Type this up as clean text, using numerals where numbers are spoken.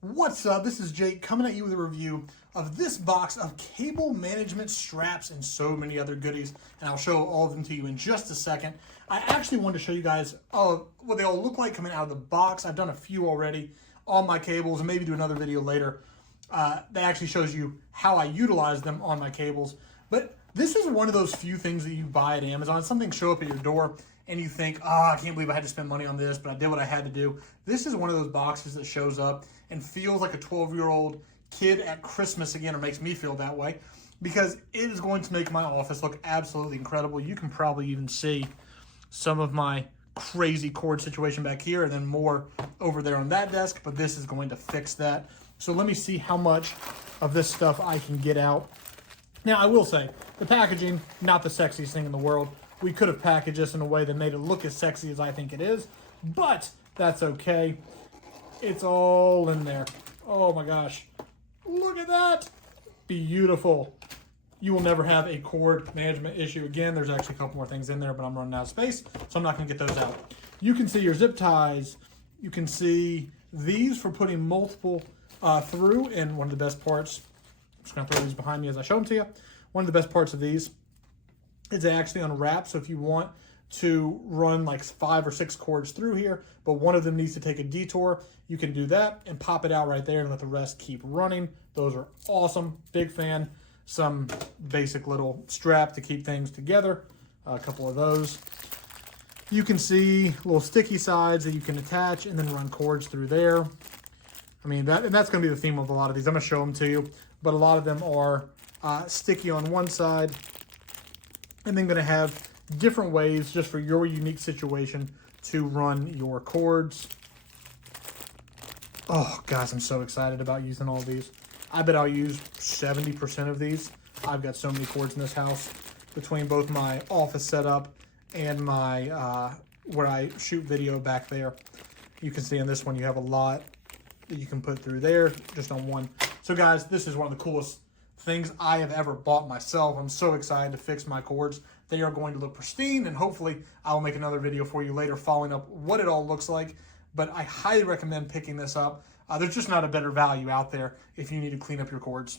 What's up? This is Jake coming at you with a review of this box of cable management straps and so many other goodies, and I'll show all of them to you in just a second. I actually wanted to show you guys what they all look like coming out of the box. I've done a few already on my cables and maybe do another video later that actually shows you how I utilize them on my cables. But this is one of those few things that you buy at Amazon. Something show up at your door and you think, I can't believe I had to spend money on this, but I did what I had to do. This is one of those boxes that shows up and feels like a 12-year-old kid at Christmas again, or makes me feel that way, because it is going to make my office look absolutely incredible. You can probably even see some of my crazy cord situation back here and then more over there on that desk, but this is going to fix that. So let me see how much of this stuff I can get out. Now, I will say, the packaging, not the sexiest thing in the world. We could have packaged this in a way that made it look as sexy as I think it is, but that's okay. It's all in there. Oh my gosh. Look at that. Beautiful. You will never have a cord management issue again. There's actually a couple more things in there, but I'm running out of space, so I'm not going to get those out. You can see your zip ties. You can see these for putting multiple through, and one of the best parts, I'm just going to throw these behind me as I show them to you. One of the best parts of these is they actually unwrap, so if you want to run like 5 or 6 cords through here, but one of them needs to take a detour, you can do that and pop it out right there and let the rest keep running. Those are awesome. Big fan. Some basic little strap to keep things together. A couple of those. You can see little sticky sides that you can attach and then run cords through there. I mean, that's going to be the theme of a lot of these. I'm going to show them to you, but a lot of them are sticky on one side, and then going to have different ways just for your unique situation to run your cords. Oh, guys, I'm so excited about using all of these. I bet I'll use 70% of these. I've got so many cords in this house between both my office setup and my where I shoot video back there. You can see in this one you have a lot that you can put through there just on one. So guys, this is one of the coolest things I have ever bought myself. I'm so excited to fix my cords. They are going to look pristine, and hopefully I'll make another video for you later following up what it all looks like. But I highly recommend picking this up. There's just not a better value out there if you need to clean up your cords.